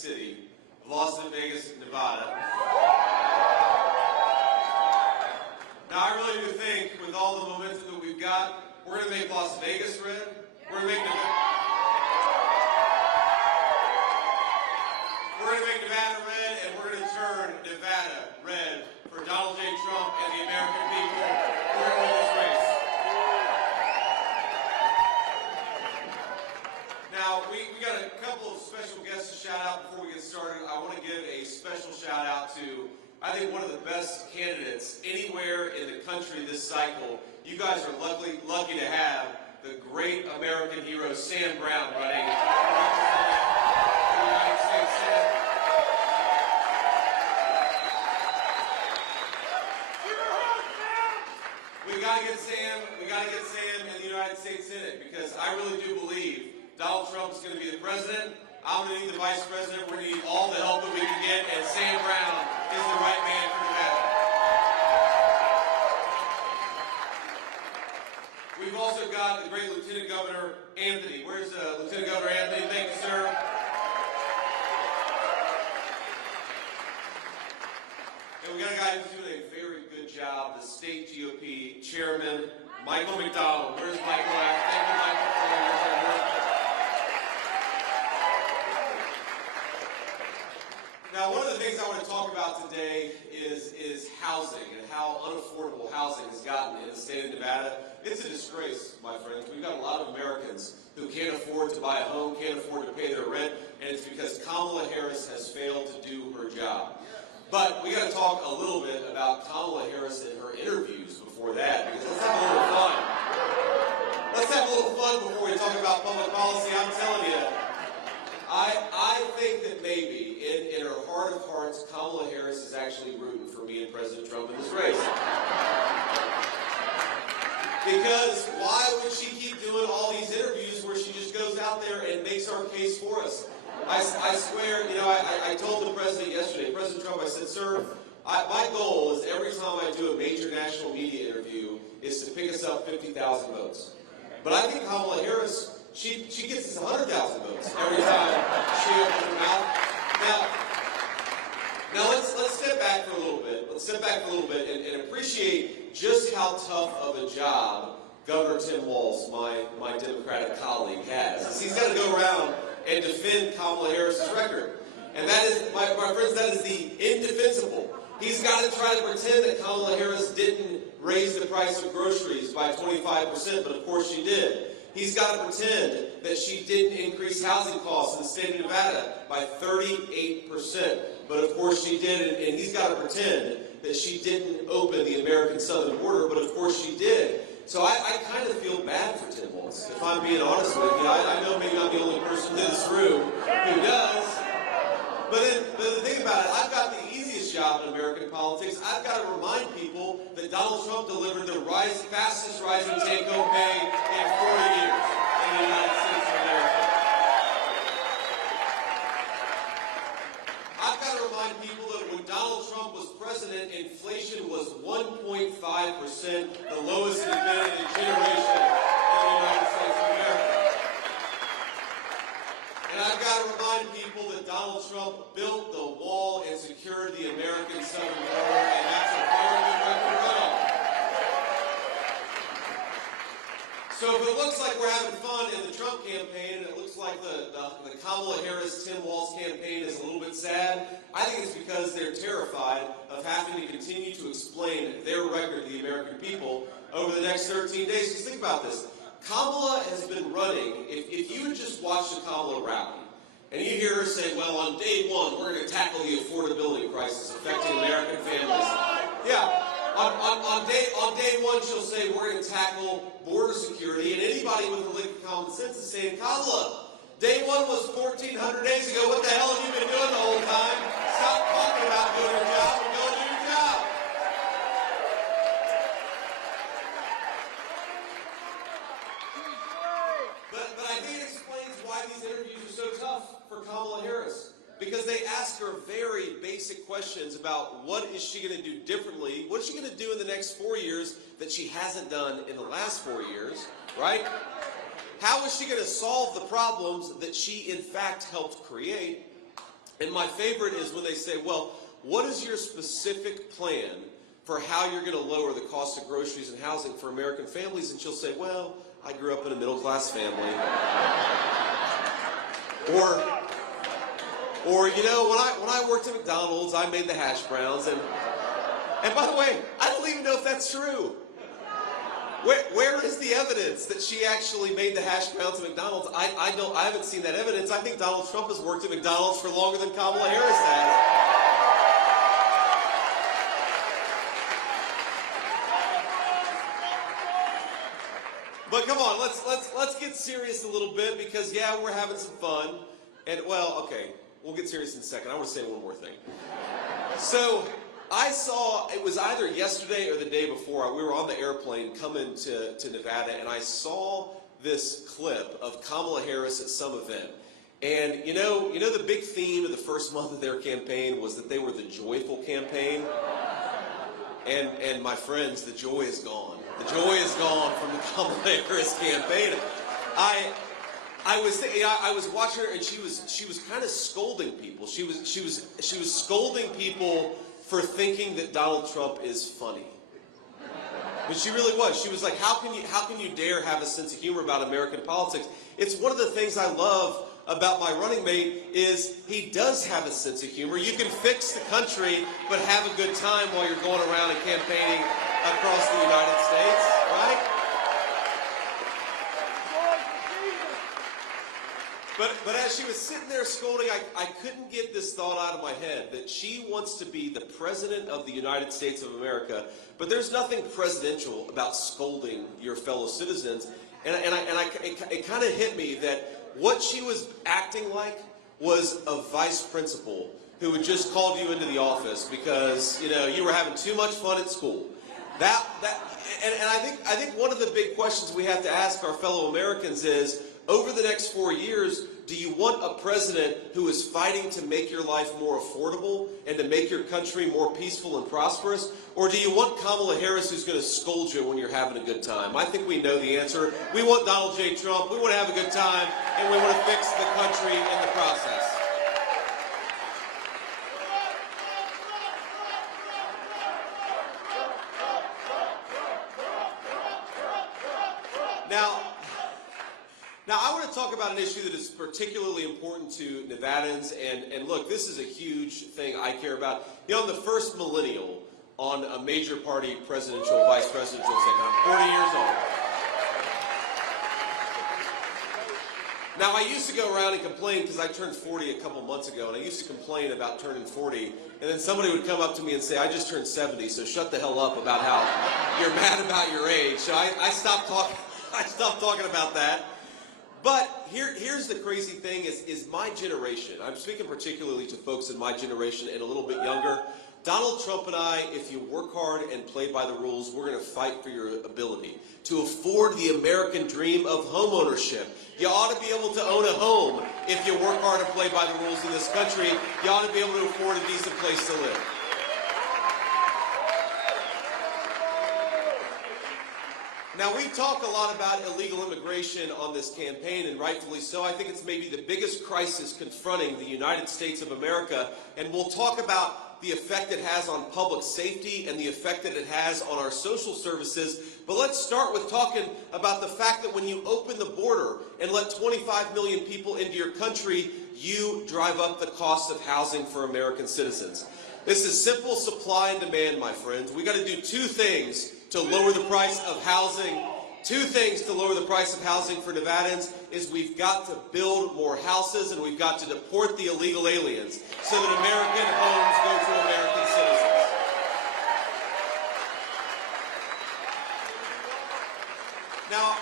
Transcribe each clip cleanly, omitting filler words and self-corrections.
city of Las Vegas, Nevada. Now, I really do think, with all the momentum that we've got, we're going to make Las Vegas red. We're going to make Nevada red, and we're going to turn Nevada red for Donald J. Trump and the American people. We're going to win this race. Now, we got a couple of special guests to shout out before we get started. I want to give a special shout out to, I think, one of the best candidates anywhere in the country this cycle. You guys are lucky to have the great American hero, Sam Brown, running for the United States Senate. We got to get Sam in the United States Senate, because I really do believe Donald Trump is going to be the president. I'm going to need the vice president. We're going to need all the help that we can get, and Sam Brown is the right man for Nevada. We've also got the great Lieutenant Governor Anthony. Where's Lieutenant Governor Anthony? Thank you, sir. And we got a guy who's doing a very good job, the state GOP chairman, Michael McDonald. Where's Michael at? Thank you, Michael, for your work. Now, one of the things I want to talk about today is housing and how unaffordable housing has gotten in the state of Nevada. It's a disgrace, my friends. We've got a lot of Americans who can't afford to buy a home, can't afford to pay their rent, and it's because Kamala Harris has failed to do her job. But we got to talk a little bit about Kamala Harris and her interviews before that, because let's have a little fun. Let's have a little fun before we talk about public policy. I'm telling you, I think that maybe in her heart of hearts, Kamala Harris is actually rooting for me and President Trump in this race. Because why would she keep doing all these interviews where she just goes out there and makes our case for us? I swear, I told the president yesterday, President Trump, I said, sir, my goal is every time I do a major national media interview is to pick us up 50,000 votes. But I think Kamala Harris, she gets us 100,000 votes every time she opens her mouth. Now let's step back for a little bit. Let's step back for a little bit and appreciate just how tough of a job Governor Tim Walz, my Democratic colleague, has. He's got to go around and defend Kamala Harris's record. And that is, my friends, that is the indefensible. He's got to try to pretend that Kamala Harris didn't raise the price of groceries by 25%, but of course she did. He's got to pretend that she didn't increase housing costs in the state of Nevada by 38%, but of course she did. And he's got to pretend that she didn't open the American southern border, but of course she did. So I kind of feel bad for Tim Walz, if I'm being honest with you. I know maybe I'm the only person in this room who does. But the thing about it, I've got the easiest job in American politics. I've got to remind people that Donald Trump delivered the fastest rising take-home pay in 40 years in the United States of America. I've got to remind people that when Donald Trump was president, inflation was 1.5%, the lowest it had been in a generation in the United States of America. And I've got to remind people that Donald Trump built the wall and secured the American southern border, and that's a very good record to run on. So if it looks like we're having fun in the Trump campaign, and it looks like the Kamala Harris-Tim Walz campaign is a little bit sad, I think it's because they're terrified of having to continue to explain their record to the American people over the next 13 days. Just think about this. Kamala has been running, if you would just watch the Kamala rally, and you hear her say, well, on day one, we're going to tackle the affordability crisis affecting American families. Yeah, on day one, she'll say, we're going to tackle border security, and anybody with a lick of common sense is saying, Kamala, day one was 1,400 days ago. What the hell have you been doing the whole time? Stop talking about doing your job and go do your job. But I think it explains why these interviews are so tough for Kamala Harris. Because they ask her very basic questions about what is she going to do differently, what is she going to do in the next 4 years that she hasn't done in the last 4 years, right? How is she going to solve the problems that she, in fact, helped create? And my favorite is when they say, well, what is your specific plan for how you're going to lower the cost of groceries and housing for American families? And she'll say, well, I grew up in a middle-class family. Or you know, when I worked at McDonald's, I made the hash browns. And by the way, I don't even know if that's true. Where is the evidence that she actually made the hash browns at McDonald's? I haven't seen that evidence. I think Donald Trump has worked at McDonald's for longer than Kamala Harris has. But come on, let's get serious a little bit, because yeah, we're having some fun. And well, okay, we'll get serious in a second. I want to say one more thing. So I saw, it was either yesterday or the day before, we were on the airplane coming to Nevada, and I saw this clip of Kamala Harris at some event. And you know the big theme of the first month of their campaign was that they were the joyful campaign. And my friends, the joy is gone. The joy is gone from the Kamala Harris campaign. I was watching her, and she was kind of scolding people. She was scolding people for thinking that Donald Trump is funny. But she really was. She was like, how can you dare have a sense of humor about American politics? It's one of the things I love about my running mate is he does have a sense of humor. You can fix the country, but have a good time while you're going around and campaigning across the United States, right? But as she was sitting there scolding, I couldn't get this thought out of my head, that she wants to be the President of the United States of America, but there's nothing presidential about scolding your fellow citizens. And it kind of hit me that what she was acting like was a vice principal who had just called you into the office because you were having too much fun at school. I think one of the big questions we have to ask our fellow Americans is, over the next 4 years, do you want a president who is fighting to make your life more affordable and to make your country more peaceful and prosperous? Or do you want Kamala Harris who's going to scold you when you're having a good time? I think we know the answer. We want Donald J. Trump. We want to have a good time, and we want to fix the country in the process. Now, I want to talk about an issue that is particularly important to Nevadans, and look, this is a huge thing I care about. I'm the first millennial on a major party presidential, vice presidential ticket. I'm 40 years old. Now, I used to go around and complain because I turned 40 a couple months ago, and I used to complain about turning 40, and then somebody would come up to me and say, I just turned 70, so shut the hell up about how you're mad about your age. So I stopped talking about that. But here's the crazy thing is my generation, I'm speaking particularly to folks in my generation and a little bit younger, Donald Trump and I, if you work hard and play by the rules, we're going to fight for your ability to afford the American dream of home ownership. You ought to be able to own a home if you work hard and play by the rules in this country. You ought to be able to afford a decent place to live. Now, we talk a lot about illegal immigration on this campaign, and rightfully so. I think it's maybe the biggest crisis confronting the United States of America, and we'll talk about the effect it has on public safety and the effect that it has on our social services. But let's start with talking about the fact that when you open the border and let 25 million people into your country, you drive up the cost of housing for American citizens. This is simple supply and demand, my friends. We got to do two things to lower the price of housing. Two things to lower the price of housing for Nevadans is we've got to build more houses, and we've got to deport the illegal aliens so that American homes go to American citizens. Now,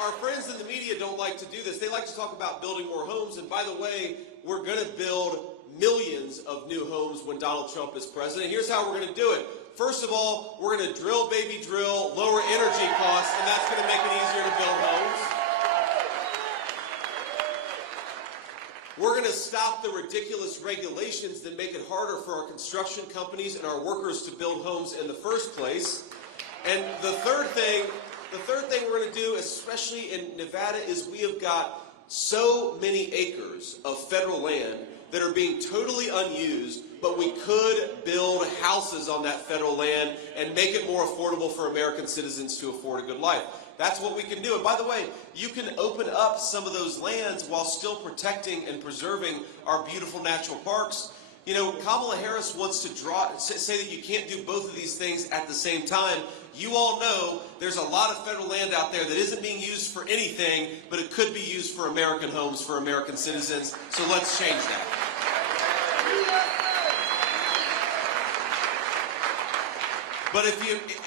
our friends in the media don't like to do this. They like to talk about building more homes, and by the way, we're going to build millions of new homes when Donald Trump is president. Here's how we're going to do it. First of all, we're going to drill, baby, drill, lower energy costs, and that's going to make it easier to build homes. We're going to stop the ridiculous regulations that make it harder for our construction companies and our workers to build homes in the first place. And the third thing we're going to do, especially in Nevada, is we have got so many acres of federal land that are being totally unused, but we could build houses on that federal land and make it more affordable for American citizens to afford a good life. That's what we can do. And by the way, you can open up some of those lands while still protecting and preserving our beautiful natural parks. You know, Kamala Harris wants to say that you can't do both of these things at the same time. You all know there's a lot of federal land out there that isn't being used for anything, but it could be used for American homes, for American citizens. So let's change that. But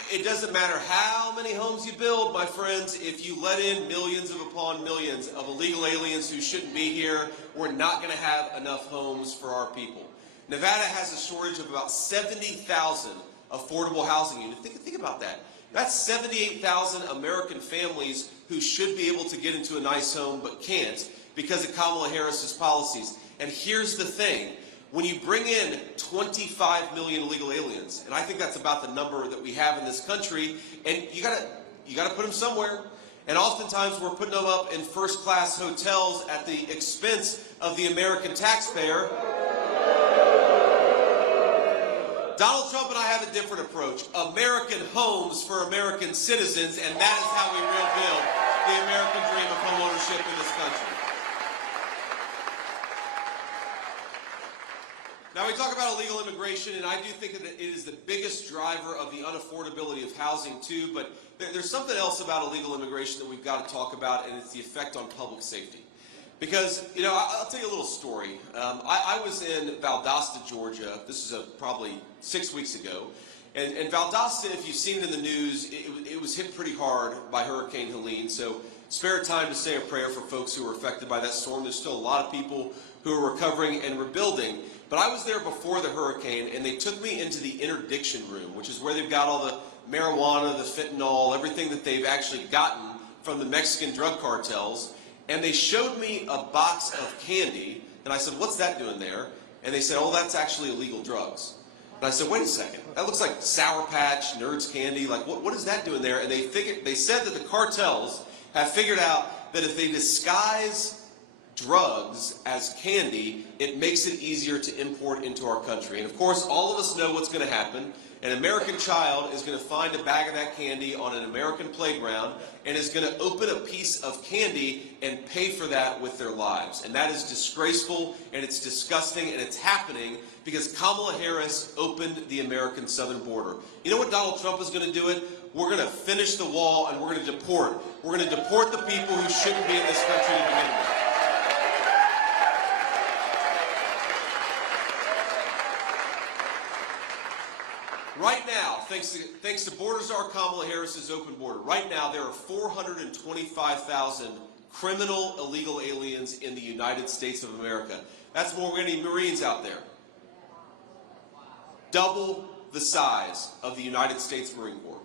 it doesn't matter how many homes you build, my friends, if you let in millions upon millions of illegal aliens who shouldn't be here, we're not going to have enough homes for our people. Nevada has a shortage of about 70,000 affordable housing units. Think about that. That's 78,000 American families who should be able to get into a nice home but can't because of Kamala Harris's policies. And here's the thing. When you bring in 25 million illegal aliens, and I think that's about the number that we have in this country, and you gotta put them somewhere. And oftentimes we're putting them up in first-class hotels at the expense of the American taxpayer. Donald Trump and I have a different approach. American homes for American citizens, and that is how we rebuild the American dream of homeownership in this country. Now, we talk about illegal immigration, and I do think that it is the biggest driver of the unaffordability of housing, too. But there's something else about illegal immigration that we've got to talk about, and it's the effect on public safety. Because, you know, I'll tell you a little story. I was in Valdosta, Georgia. This is probably 6 weeks ago. And Valdosta, if you've seen it in the news, it was hit pretty hard by Hurricane Helene. So spare time to say a prayer for folks who were affected by that storm. There's still a lot of people who are recovering and rebuilding. But I was there before the hurricane, and they took me into the interdiction room, which is where they've got all the marijuana, the fentanyl, everything that they've actually gotten from the Mexican drug cartels. And they showed me a box of candy, and I said, "What's that doing there?" And they said, "Oh, that's actually illegal drugs." And I said, "Wait a second, that looks like Sour Patch, Nerds candy, like what is that doing there?" And they said that the cartels have figured out that if they disguise drugs as candy, it makes it easier to import into our country. And of course, all of us know what's going to happen. An American child is going to find a bag of that candy on an American playground and is going to open a piece of candy and pay for that with their lives. And that is disgraceful, and it's disgusting, and it's happening because Kamala Harris opened the American southern border. You know what Donald Trump is going to do it? We're going to finish the wall, and we're going to deport. We're going to deport the people who shouldn't be in this country to begin with. Right now, thanks to Borders Are Kamala Harris's open border, right now there are 425,000 criminal illegal aliens in the United States of America. That's more than any Marines out there. Double the size of the United States Marine Corps.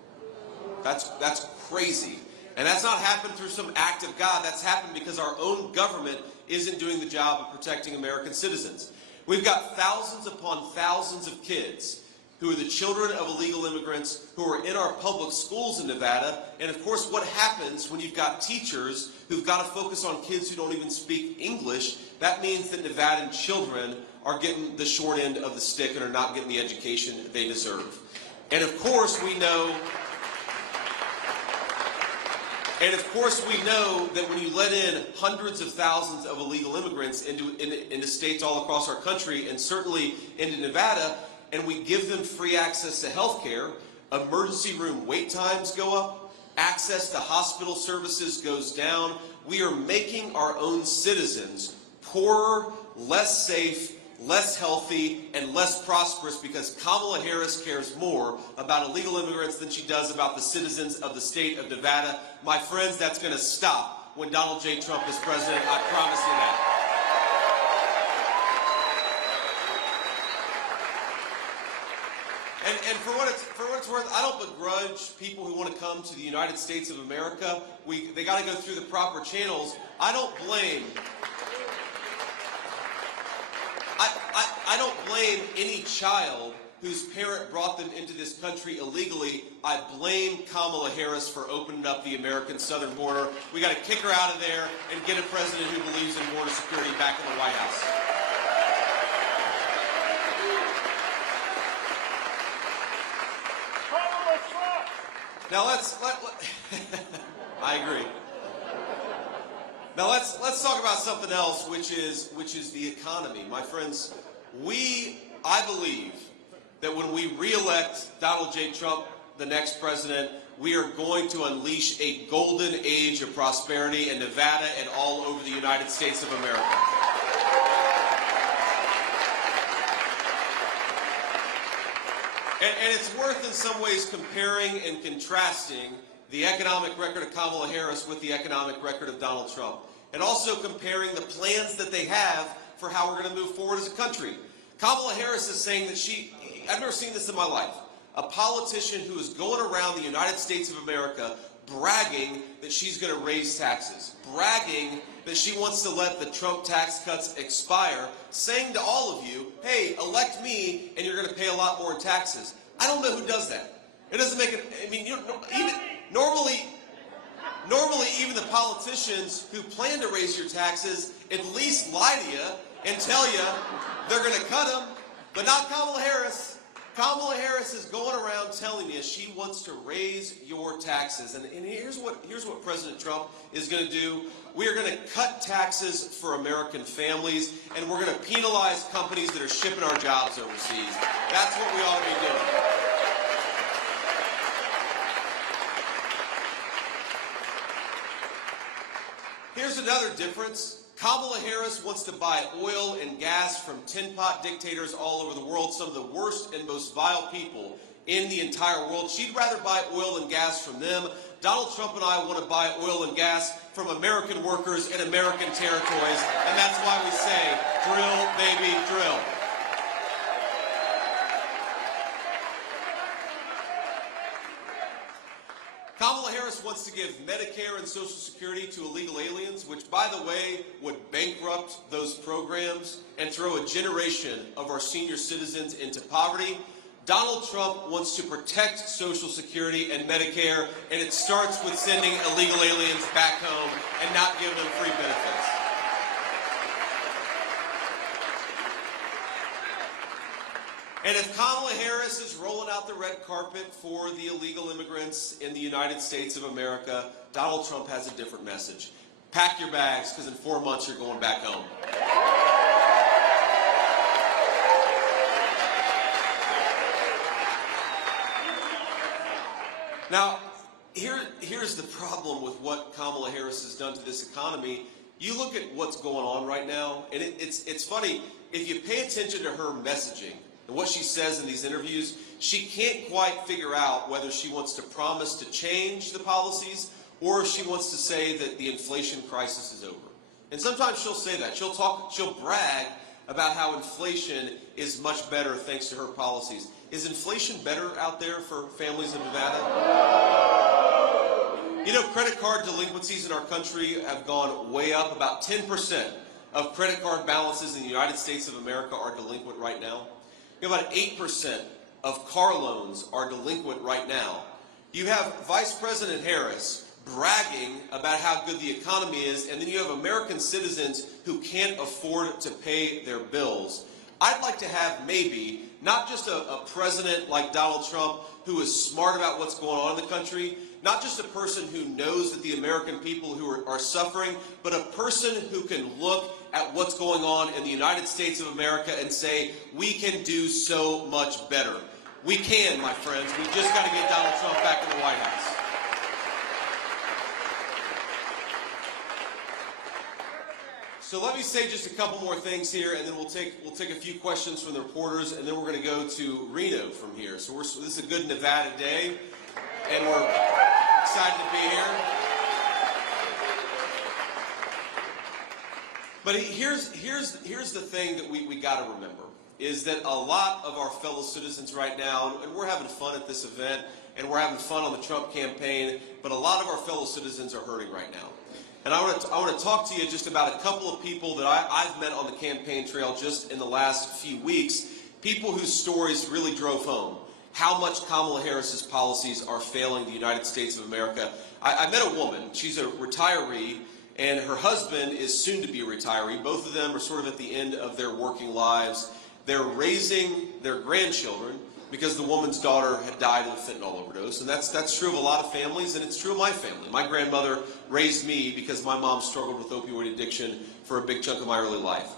That's crazy. And that's not happened through some act of God. That's happened because our own government isn't doing the job of protecting American citizens. We've got thousands upon thousands of kids who are the children of illegal immigrants who are in our public schools in Nevada. And of course, what happens when you've got teachers who've got to focus on kids who don't even speak English? That means that Nevadan children are getting the short end of the stick and are not getting the education they deserve. And of course, we know that when you let in hundreds of thousands of illegal immigrants into states all across our country, and certainly into Nevada, and we give them free access to health care, emergency room wait times go up, access to hospital services goes down. We are making our own citizens poorer, less safe, less healthy, and less prosperous because Kamala Harris cares more about illegal immigrants than she does about the citizens of the state of Nevada. My friends, that's going to stop when Donald J. Trump is president. I promise you that. And for what it's worth, I don't begrudge people who want to come to the United States of America. They got to go through the proper channels. I don't blame any child whose parent brought them into this country illegally, I blame Kamala Harris for opening up the American southern border. We got to kick her out of there and get a president who believes in border security back in the White House. Now I agree. Now let's talk about something else, which is the economy. My friends, I believe that when we re-elect Donald J. Trump, the next president, we are going to unleash a golden age of prosperity in Nevada and all over the United States of America. And it's worth in some ways comparing and contrasting the economic record of Kamala Harris with the economic record of Donald Trump, and also comparing the plans that they have for how we're going to move forward as a country. Kamala Harris is saying that I've never seen this in my life, a politician who is going around the United States of America bragging that she's going to raise taxes, bragging that she wants to let the Trump tax cuts expire, saying to all of you, hey, elect me and you're going to pay a lot more in taxes. I don't know who does that. It doesn't make it, I mean, normally even the politicians who plan to raise your taxes at least lie to you and tell you they're going to cut them, but not Kamala Harris. Kamala Harris is going around telling you she wants to raise your taxes. And here's what President Trump is going to do. We are going to cut taxes for American families, and we're going to penalize companies that are shipping our jobs overseas. That's what we ought to be doing. Here's another difference. Kamala Harris wants to buy oil and gas from tin pot dictators all over the world, some of the worst and most vile people in the entire world. She'd rather buy oil and gas from them. Donald Trump and I want to buy oil and gas from American workers in American territories, and that's why we say, drill, baby, drill. Kamala Harris wants to give Medicare and Social Security to illegal aliens, which, by the way, would bankrupt those programs and throw a generation of our senior citizens into poverty. Donald Trump wants to protect Social Security and Medicare, and it starts with sending illegal aliens back home and not giving them free benefits. And if Kamala Harris is rolling out the red carpet for the illegal immigrants in the United States of America, Donald Trump has a different message. Pack your bags, because in 4 months you're going back home. Now, here's the problem with what Kamala Harris has done to this economy. You look at what's going on right now, and it's funny, if you pay attention to her messaging, and what she says in these interviews, she can't quite figure out whether she wants to promise to change the policies or if she wants to say that the inflation crisis is over. And sometimes she'll say that. She'll brag about how inflation is much better thanks to her policies. Is inflation better out there for families in Nevada? You know, credit card delinquencies in our country have gone way up. About 10% of credit card balances in the United States of America are delinquent right now. About 8% of car loans are delinquent right now. You have Vice President Harris bragging about how good the economy is, and then you have American citizens who can't afford to pay their bills. I'd like to have maybe not just a president like Donald Trump who is smart about what's going on in the country, not just a person who knows that the American people who are suffering, but a person who can look at what's going on in the United States of America and say, we can do so much better. We can, my friends. We just got to get Donald Trump back in the White House. So let me say just a couple more things here, and then we'll take a few questions from the reporters, and then we're going to go to Reno from here. So this is a good Nevada day, and we're excited to be here. But here's the thing that we got to remember, is that a lot of our fellow citizens right now, and we're having fun at this event, and we're having fun on the Trump campaign, but a lot of our fellow citizens are hurting right now. And I want to talk to you just about a couple of people that I've met on the campaign trail just in the last few weeks people whose stories really drove home how much Kamala Harris's policies are failing the United States of America. I met a woman, she's a retiree, and her husband is soon to be a retiree. Both of them are sort of at the end of their working lives. They're raising their grandchildren because the woman's daughter had died of a fentanyl overdose. And that's true of a lot of families, and it's true of my family. My grandmother raised me because my mom struggled with opioid addiction for a big chunk of my early life.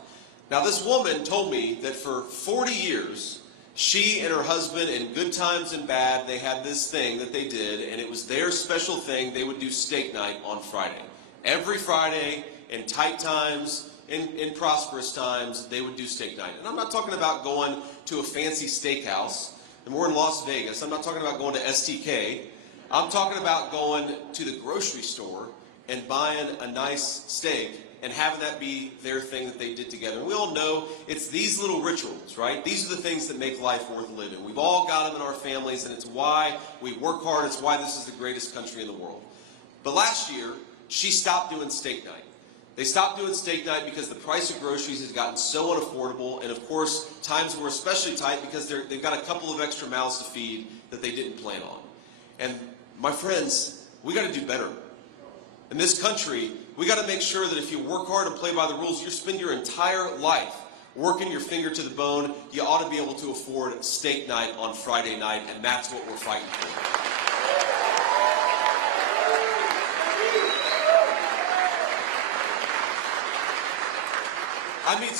Now, this woman told me that for 40 years, she and her husband, in good times and bad, they had this thing that they did, and it was their special thing. They would do steak night on Friday. Every Friday, in tight times, in prosperous times, they would do steak night. And I'm not talking about going to a fancy steakhouse, and we're in Las Vegas. I'm not talking about going to STK. I'm talking about going to the grocery store and buying a nice steak and having that be their thing that they did together. And we all know it's these little rituals, right? These are the things that make life worth living. We've all got them in our families, and it's why we work hard. It's why this is the greatest country in the world. But last year, she stopped doing steak night. They stopped doing steak night because the price of groceries has gotten so unaffordable, and of course, times were especially tight because they've got a couple of extra mouths to feed that they didn't plan on. And my friends, we got to do better. In this country, we got to make sure that if you work hard and play by the rules, you spend your entire life working your finger to the bone, you ought to be able to afford steak night on Friday night, and that's what we're fighting for. I meet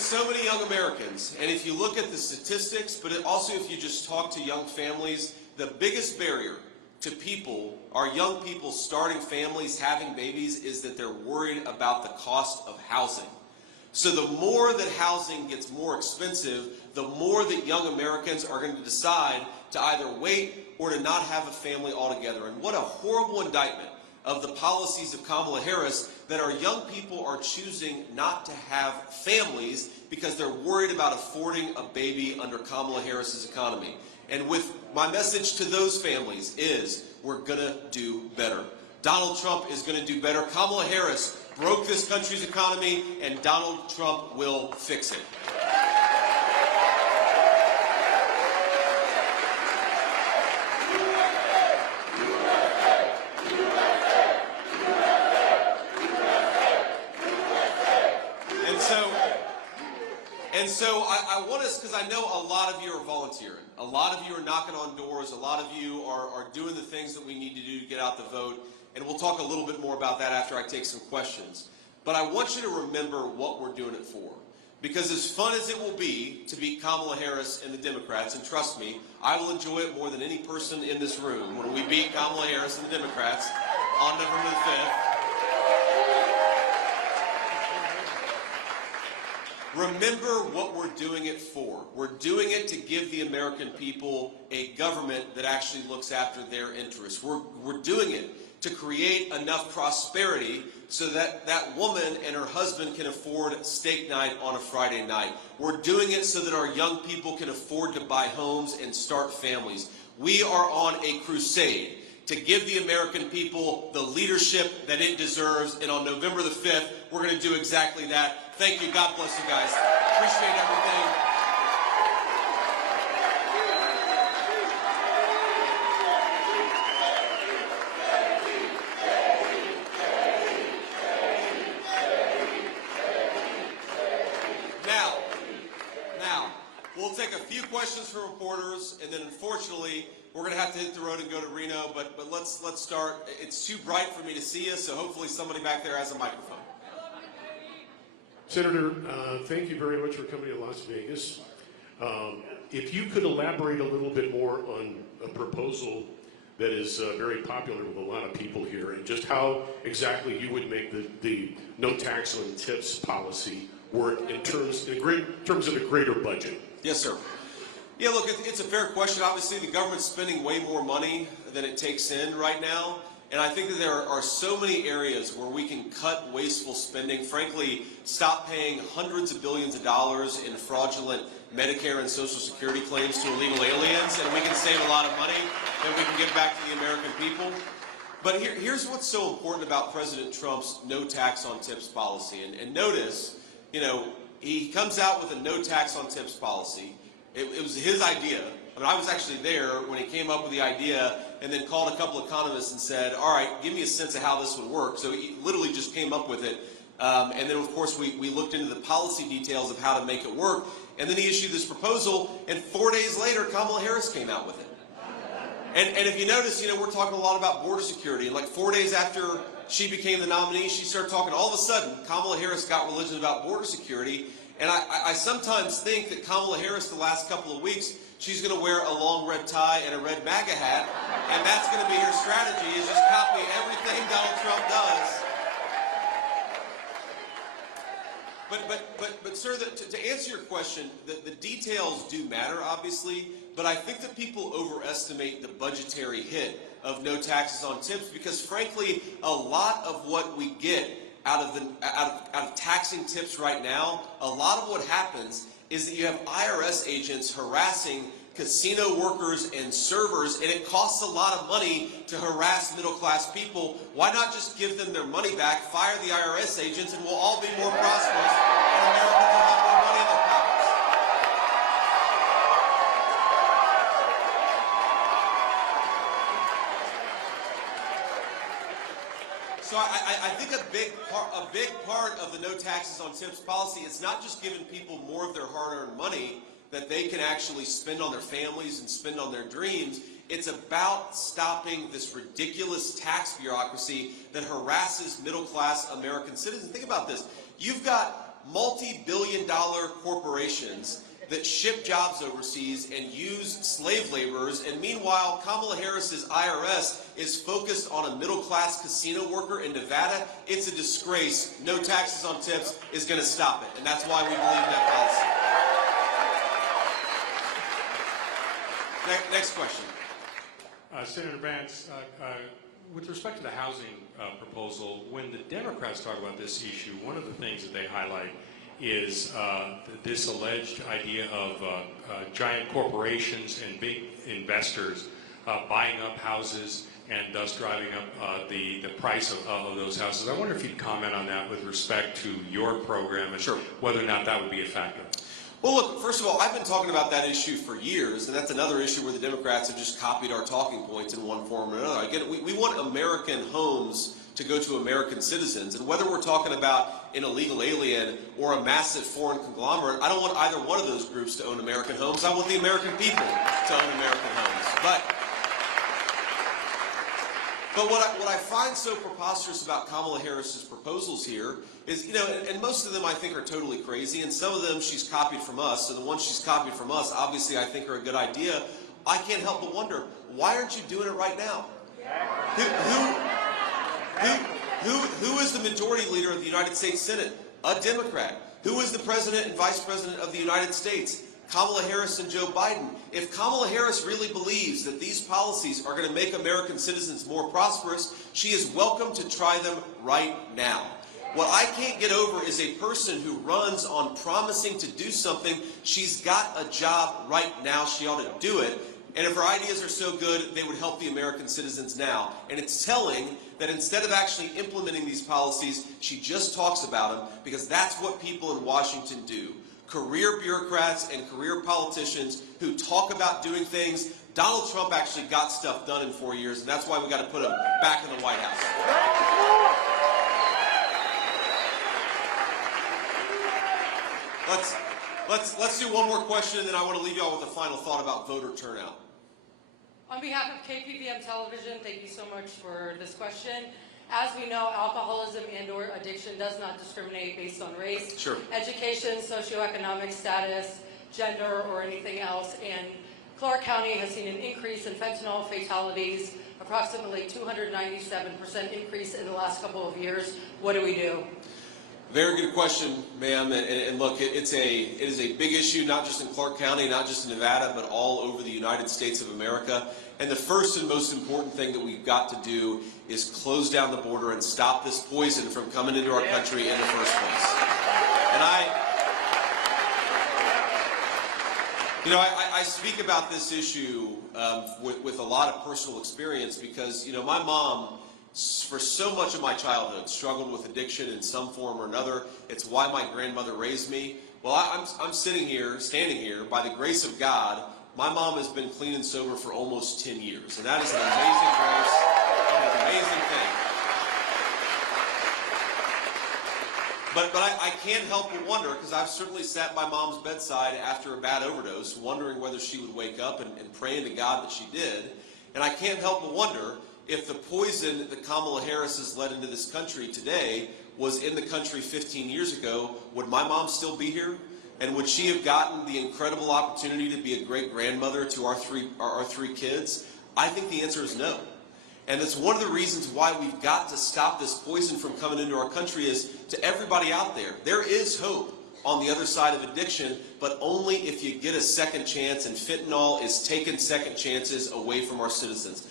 so many young Americans, and if you look at the statistics, but also if you just talk to young families, the biggest barrier to people, our young people starting families, having babies, is that they're worried about the cost of housing. So the more that housing gets more expensive, the more that young Americans are going to decide to either wait or to not have a family altogether. And what a horrible indictment of the policies of Kamala Harris that our young people are choosing not to have families because they're worried about affording a baby under Kamala Harris's economy. And with my message to those families is, we're gonna do better. Donald Trump is gonna do better. Kamala Harris broke this country's economy, and Donald Trump will fix it. And so I want us, because I know a lot of you are volunteering. A lot of you are knocking on doors. A lot of you are doing the things that we need to do to get out the vote. And we'll talk a little bit more about that after I take some questions. But I want you to remember what we're doing it for. Because as fun as it will be to beat Kamala Harris and the Democrats, and trust me, I will enjoy it more than any person in this room when we beat Kamala Harris and the Democrats on November the 5th. Remember what we're doing it for. We're doing it to give the American people a government that actually looks after their interests. We're doing it to create enough prosperity so that that woman and her husband can afford steak night on a Friday night. We're doing it so that our young people can afford to buy homes and start families. We are on a crusade to give the American people the leadership that it deserves. And on November the 5th, we're going to do exactly that. Thank you. God bless you guys. Appreciate everything. Now, we'll take a few questions from reporters, and then unfortunately, we're going to have to hit the road and go to Reno, but let's start. It's too bright for me to see you, so hopefully somebody back there has a microphone. Senator, thank you very much for coming to Las Vegas. If you could elaborate a little bit more on a proposal that is very popular with a lot of people here, and just how exactly you would make the no tax on tips policy work in terms of a greater budget. Yes, sir. Yeah, look, it's a fair question. Obviously, the government's spending way more money than it takes in right now. And I think that there are so many areas where we can cut wasteful spending, frankly, stop paying hundreds of billions of dollars in fraudulent Medicare and Social Security claims to illegal aliens, and we can save a lot of money that we can give back to the American people. But here's what's so important about President Trump's no tax on tips policy. And notice, you know, he comes out with a no tax on tips policy, It was his idea. I mean, I was actually there when he came up with the idea and then called a couple economists and said, all right, give me a sense of how this would work. So he literally just came up with it. And then, of course, we looked into the policy details of how to make it work. And then he issued this proposal, and 4 days later, Kamala Harris came out with it. And if you notice, you know, we're talking a lot about border security. And like 4 days after she became the nominee, she started talking. All of a sudden, Kamala Harris got religion about border security. And I sometimes think that Kamala Harris, the last couple of weeks, she's going to wear a long red tie and a red MAGA hat. And that's going to be her strategy, is just copy everything Donald Trump does. But sir, to answer your question, the details do matter, obviously, but I think that people overestimate the budgetary hit of no taxes on tips because, frankly, a lot of what we get out of taxing tips right now, a lot of what happens is that you have IRS agents harassing casino workers and servers, and it costs a lot of money to harass middle-class people. Why not just give them their money back, fire the IRS agents, and we'll all be more prosperous, and Americans will have more money in their pockets. So I think a big part of the no taxes on tips policy is not just giving people more of their hard-earned money that they can actually spend on their families and spend on their dreams. It's about stopping this ridiculous tax bureaucracy that harasses middle-class American citizens. Think about this. You've got multi-billion-dollar corporations that ship jobs overseas and use slave laborers, and meanwhile, Kamala Harris's IRS is focused on a middle-class casino worker in Nevada. It's a disgrace. No taxes on tips is going to stop it, and that's why we believe in that policy. Next question. Senator Vance, with respect to the housing proposal, when the Democrats talk about this issue, one of the things that they highlight is this alleged idea of giant corporations and big investors buying up houses and thus driving up the price of those houses. I wonder if you'd comment on that with respect to your program and Sure. whether or not that would be a factor. Well, look, first of all, I've been talking about that issue for years, and that's another issue where the Democrats have just copied our talking points in one form or another. Again, we want American homes to go to American citizens, and whether we're talking about an illegal alien or a massive foreign conglomerate, I don't want either one of those groups to own American homes. I want the American people to own American homes. But what I find so preposterous about Kamala Harris's proposals here is, you know, and most of them I think are totally crazy, and some of them she's copied from us, and the ones she's copied from us, obviously I think are a good idea. I can't help but wonder, why aren't you doing it right now? Who is the majority leader of the United States Senate? A Democrat. Who is the president and vice president of the United States? Kamala Harris and Joe Biden. If Kamala Harris really believes that these policies are going to make American citizens more prosperous, she is welcome to try them right now. What I can't get over is a person who runs on promising to do something. She's got a job right now. She ought to do it. And if her ideas are so good, they would help the American citizens now. And it's telling that instead of actually implementing these policies, she just talks about them, because that's what people in Washington do. Career bureaucrats and career politicians who talk about doing things. Donald Trump actually got stuff done in 4 years, and that's why we got to put him back in the White House. Let's do one more question, and then I want to leave you all with a final thought about voter turnout. On behalf of KPVM Television, thank you so much for this question. As we know, alcoholism and/or addiction does not discriminate based on race, Sure. education, socioeconomic status, gender, or anything else. And Clark County has seen an increase in fentanyl fatalities, approximately 297% increase in the last couple of years. What do we do? Very good question, ma'am. And look, it is a big issue, not just in Clark County, not just in Nevada, but all over the United States of America. And the first and most important thing that we've got to do is close down the border and stop this poison from coming into our country in the first place. And I speak about this issue with a lot of personal experience because, my mom, for so much of my childhood, struggled with addiction in some form or another. It's why my grandmother raised me. Well, I'm standing here, by the grace of God. My mom has been clean and sober for almost 10 years, and that is an amazing grace and an amazing thing. But I can't help but wonder, because I've certainly sat by Mom's bedside after a bad overdose, wondering whether she would wake up and praying to God that she did. And I can't help but wonder if the poison that Kamala Harris has led into this country today was in the country 15 years ago, would my mom still be here? And would she have gotten the incredible opportunity to be a great grandmother to our three kids? I think the answer is no. And that's one of the reasons why we've got to stop this poison from coming into our country. Is to everybody out there, there is hope on the other side of addiction, but only if you get a second chance, and fentanyl is taking second chances away from our citizens.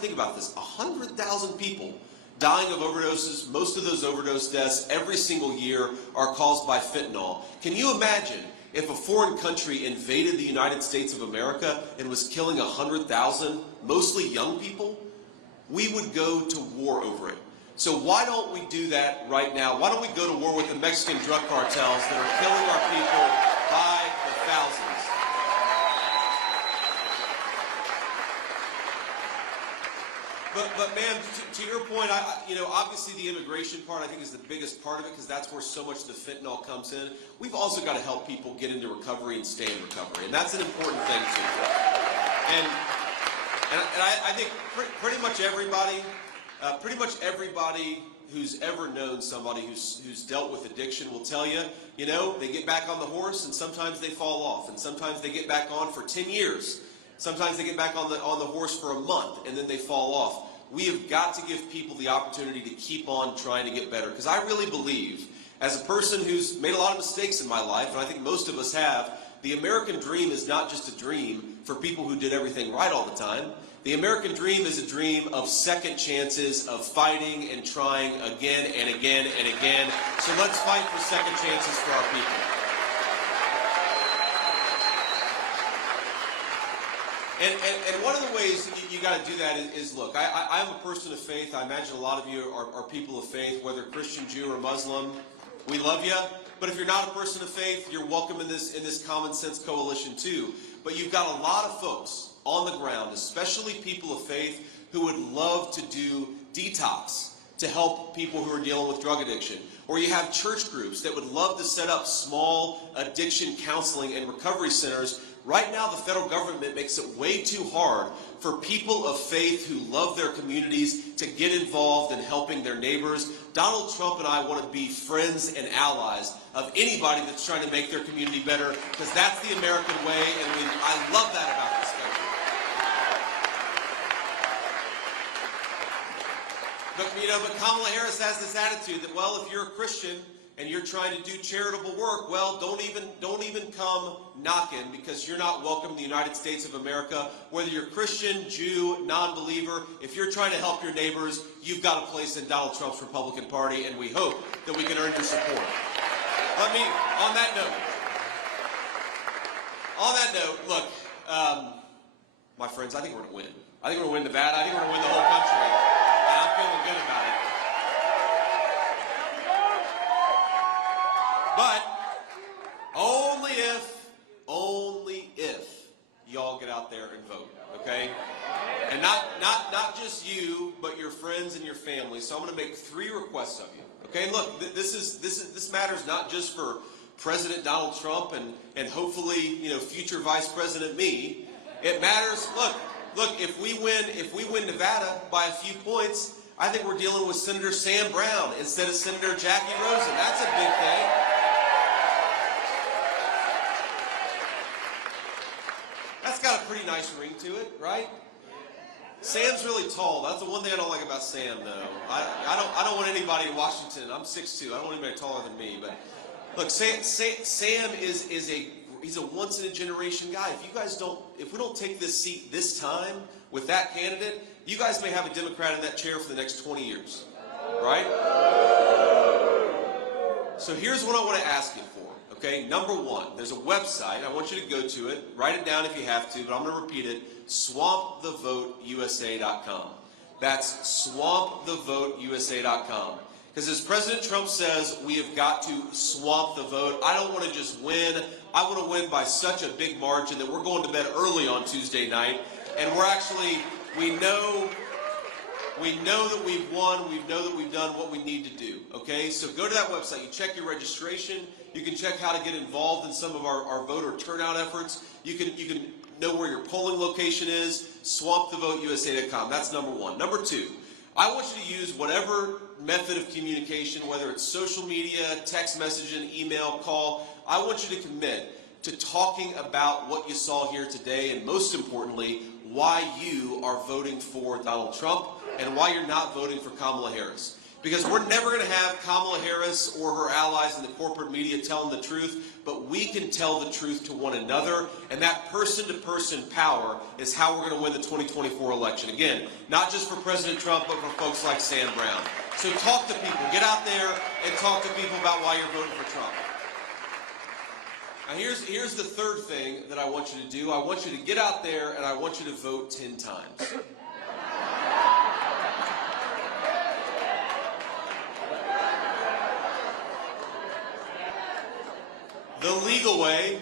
Think about this, 100,000 people dying of overdoses. Most of those overdose deaths every single year are caused by fentanyl. Can you imagine if a foreign country invaded the United States of America and was killing 100,000, mostly young people? We would go to war over it. So why don't we do that right now? Why don't we go to war with the Mexican drug cartels that are killing our people by the thousands? But ma'am, to your point, obviously the immigration part I think is the biggest part of it, because that's where so much of the fentanyl comes in. We've also got to help people get into recovery and stay in recovery, and that's an important thing too. And I think pretty much everybody who's ever known somebody who's dealt with addiction will tell you, they get back on the horse and sometimes they fall off, and sometimes they get back on for 10 years. Sometimes they get back on the horse for a month and then they fall off. We have got to give people the opportunity to keep on trying to get better, because I really believe, as a person who's made a lot of mistakes in my life, and I think most of us have, the American dream is not just a dream for people who did everything right all the time. The American dream is a dream of second chances, of fighting and trying again and again and again. So let's fight for second chances for our people. And one of the ways you got to do that is look, I'm a person of faith. I imagine a lot of you are people of faith, whether Christian, Jew, or Muslim. We love you. But if you're not a person of faith, you're welcome in this common sense coalition too. But you've got a lot of folks on the ground, especially people of faith, who would love to do detox to help people who are dealing with drug addiction. Or you have church groups that would love to set up small addiction counseling and recovery centers. Right now, the federal government makes it way too hard for people of faith who love their communities to get involved in helping their neighbors. Donald Trump and I want to be friends and allies of anybody that's trying to make their community better, because that's the American way, and I love that about this country. But Kamala Harris has this attitude that, well, if you're a Christian and you're trying to do charitable work, well, don't even come knocking, because you're not welcome in the United States of America. Whether you're Christian, Jew, non-believer, if you're trying to help your neighbors, you've got a place in Donald Trump's Republican Party, and we hope that we can earn your support. On that note, look, my friends, I think we're going to win. I think we're going to win Nevada. I think we're going to win the whole country, and I'm feeling good about it. But only if y'all get out there and vote, okay? And not just you, but your friends and your family. So I'm going to make 3 requests of you, okay? And look, this matters not just for President Donald Trump and hopefully future Vice President me. It matters. Look, if we win Nevada by a few points, I think we're dealing with Senator Sam Brown instead of Senator Jackie Rosen. That's a big thing. That's got a pretty nice ring to it, right? Sam's really tall. That's the one thing I don't like about Sam, though. I don't want anybody in Washington. I'm 6'2". I don't want anybody taller than me. But look, Sam he's a once in a generation guy. If we don't take this seat this time with that candidate, you guys may have a Democrat in that chair for the next 20 years, right? So here's what I want to ask you for, okay? Number 1, there's a website. I want you to go to it. Write it down if you have to, but I'm going to repeat it. SwampTheVoteUSA.com. That's SwampTheVoteUSA.com. Because as President Trump says, we have got to swamp the vote. I don't want to just win. I want to win by such a big margin that we're going to bed early on Tuesday night. And we're actually, we know that we've won. We know that we've done what we need to do. Okay? So go to that website. You check your registration. You can check how to get involved in some of our voter turnout efforts. You can know where your polling location is. SwampTheVoteUSA.com. That's number one. Number two, I want you to use whatever method of communication, whether it's social media, text messaging, email, call. I want you to commit to talking about what you saw here today, and most importantly, why you are voting for Donald Trump and why you're not voting for Kamala Harris. Because we're never going to have Kamala Harris or her allies in the corporate media telling the truth, but we can tell the truth to one another, and that person-to-person power is how we're going to win the 2024 election. Again, not just for President Trump, but for folks like Sam Brown. So talk to people. Get out there and talk to people about why you're voting for Trump. Now here's the third thing that I want you to do. I want you to get out there and I want you to vote 10 times. The legal way,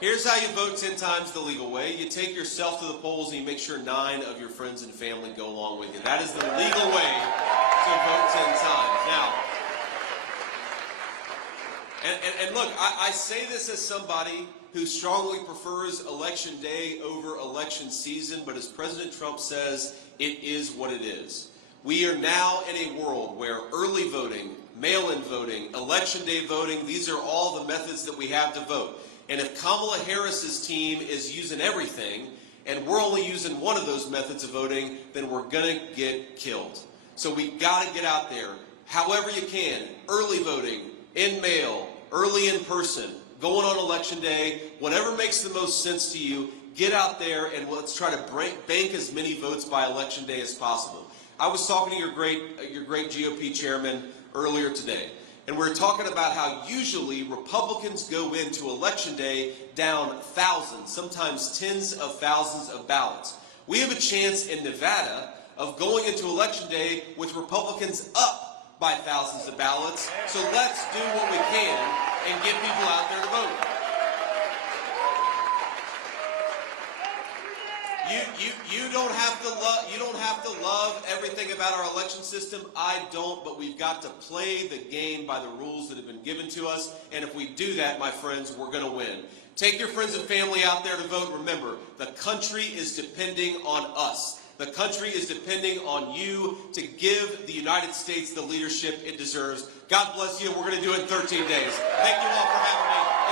here's how you vote 10 times the legal way. You take yourself to the polls and you make sure 9 of your friends and family go along with you. That is the legal way to vote 10 times. Now, and look, I say this as somebody who strongly prefers election day over election season, but as President Trump says, it is what it is. We are now in a world where early voting, mail-in voting, election day voting, these are all the methods that we have to vote. And if Kamala Harris's team is using everything, and we're only using one of those methods of voting, then we're going to get killed. So we got to get out there, however you can, early voting, in mail, early in person, going on election day, whatever makes the most sense to you, get out there and let's try to bank as many votes by election day as possible. I was talking to your great GOP chairman earlier today, and we were talking about how usually Republicans go into election day down thousands, sometimes tens of thousands of ballots. We have a chance in Nevada of going into election day with Republicans up by thousands of ballots. So let's do what we can and get people out there to vote. You don't have to love everything about our election system. I don't, but we've got to play the game by the rules that have been given to us. And if we do that, my friends, we're going to win. Take your friends and family out there to vote. Remember, the country is depending on us. The country is depending on you to give the United States the leadership it deserves. God bless you. We're going to do it in 13 days. Thank you all for having me.